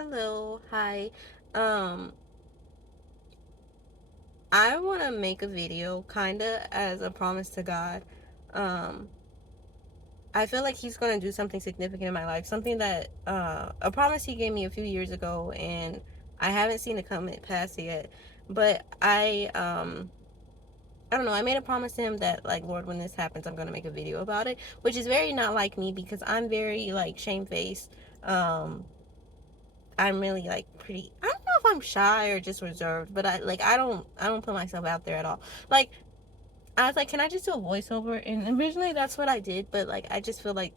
Hello, hi. Um, I want to make a video kind of as a promise to God. Um, I feel like he's going to do something significant in my life, something that a promise he gave me a few years ago, and I haven't seen it come past yet. But I don't know. I made a promise to him that, like, Lord, when this happens, I'm gonna make a video about it, which is very not like me because I'm very like shamefaced. Um, I'm really like pretty. I don't know if I'm shy or just reserved, but I don't put myself out there at all. Like I was like, can I just do a voiceover? And originally that's what I did, but like I just feel like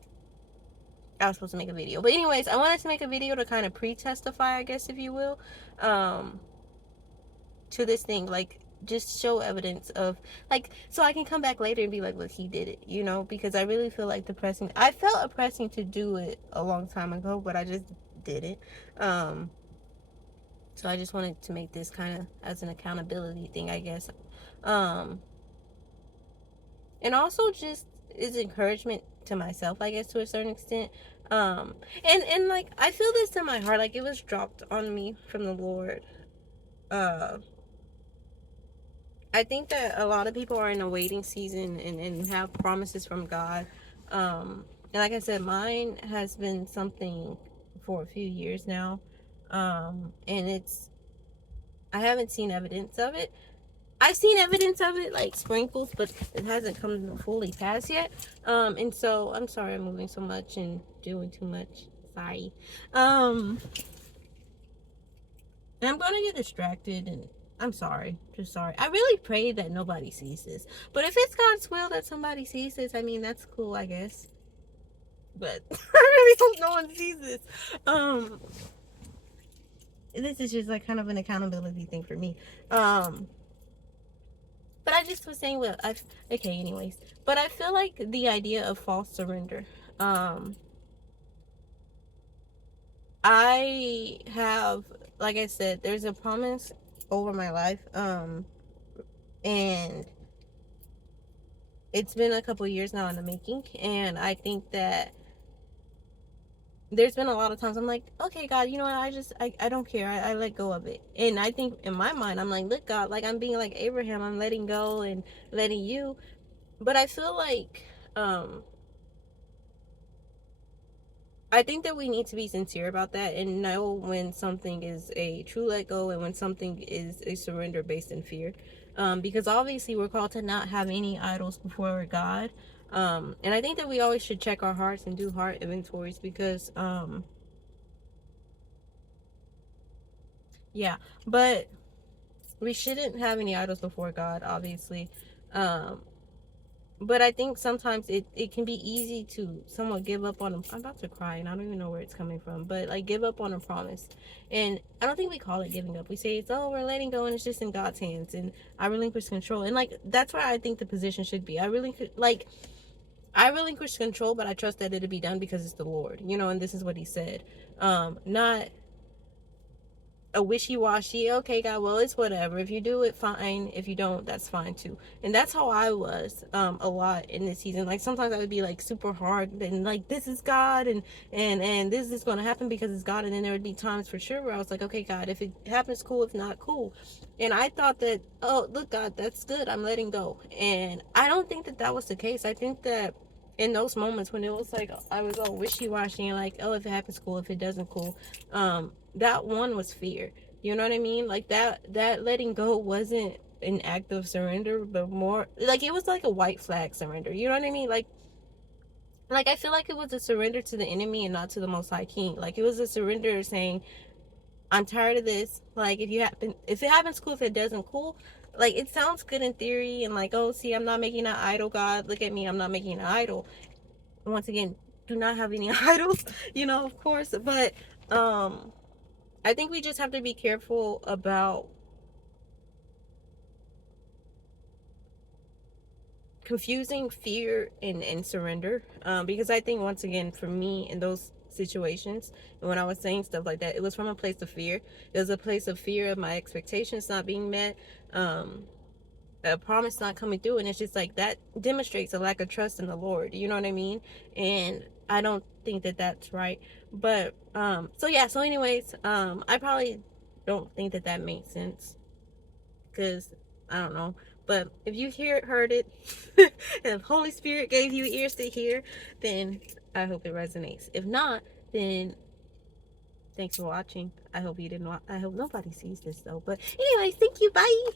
I was supposed to make a video. But anyways, I wanted to make a video to kind of pre-testify, I guess if you will, um, to this thing. Like just show evidence of like so I can come back later and be like, look, he did it, because I really feel like depressing. I felt oppressing to do it a long time ago, but I just did it. Um So I just wanted to make this kind of as an accountability thing, I guess. Um, and also just is encouragement to myself, I guess, to a certain extent. And like I feel this in my heart, like it was dropped on me from the Lord. Uh, I think that a lot of people are in a waiting season and have promises from God. And like I said, mine has been something for a few years now. And I haven't seen evidence of it. I've seen evidence of it, like sprinkles, but it hasn't come fully past yet. And so I'm sorry I'm moving so much and doing too much. Sorry. Um, and I'm gonna get distracted, and I'm sorry, just sorry. I really pray that nobody sees this, but if it's God's will that somebody sees this, I mean that's cool, I guess. But I really hope no one sees this. Um, this is just like kind of an accountability thing for me. Um, But I just was saying, well, okay, anyways. But I feel like the idea of false surrender. Um, I have, like I said, there's a promise over my life. And it's been a couple years now in the making, and I think that there's been a lot of times I'm like, okay, God, you know what? I don't care. I let go of it. And I think in my mind, I'm like, look, God, like I'm being like Abraham. I'm letting go and letting you. But I feel like, I think that we need to be sincere about that and know when something is a true let go and when something is a surrender based in fear. Because obviously we're called to not have any idols before God. And I think that we always should check our hearts and do heart inventories because, yeah, but we shouldn't have any idols before God, obviously. Um, but I think sometimes it can be easy to somewhat give up on a, I'm about to cry and I don't even know where it's coming from, but like give up on a promise. And I don't think we call it giving up. We say it's, oh, we're letting go and it's just in God's hands and I relinquish control. And like that's where I think the position should be. I relinquish control, but I trust that it'll be done because it's the Lord, and this is what he said. Not a wishy-washy, okay, God, well, it's whatever. If you do it, fine. If you don't, that's fine too. And that's how I was a lot in this season. Like sometimes I would be like super hard and like this is God and this is going to happen because it's God. And then there would be times for sure where I was like, okay, God, if it happens, cool. If not, cool. And I thought that, oh, look, God, that's good. I'm letting go. And I don't think that that was the case. I think that in those moments when it was like I was all wishy-washy and like, oh, if it happens, cool. If it doesn't, cool. That one was fear. You know what I mean? Like that letting go wasn't an act of surrender, but more like it was like a white flag surrender. You know what I mean? Like I feel like it was a surrender to the enemy and not to the Most High King. Like it was a surrender saying, I'm tired of this. Like if it happens, cool. If it doesn't, cool. Like it sounds good in theory and like, oh, see, I'm not making an idol, God. Look at me, I'm not making an idol. Once again, do not have any idols, of course. But I think we just have to be careful about confusing fear and surrender. Because I think, once again, for me in those situations, and when I was saying stuff like that, it was from a place of fear. It was a place of fear of my expectations not being met, um, a promise not coming through. And it's just like that demonstrates a lack of trust in the Lord. You know what I mean? And I don't think that that's right. But so yeah, so anyways, I probably don't think that that makes sense, because I don't know. But if you heard it, and if Holy Spirit gave you ears to hear, then I hope it resonates. If not, then thanks for watching. I hope you didn't I hope nobody sees this though. But anyways, thank you. Bye.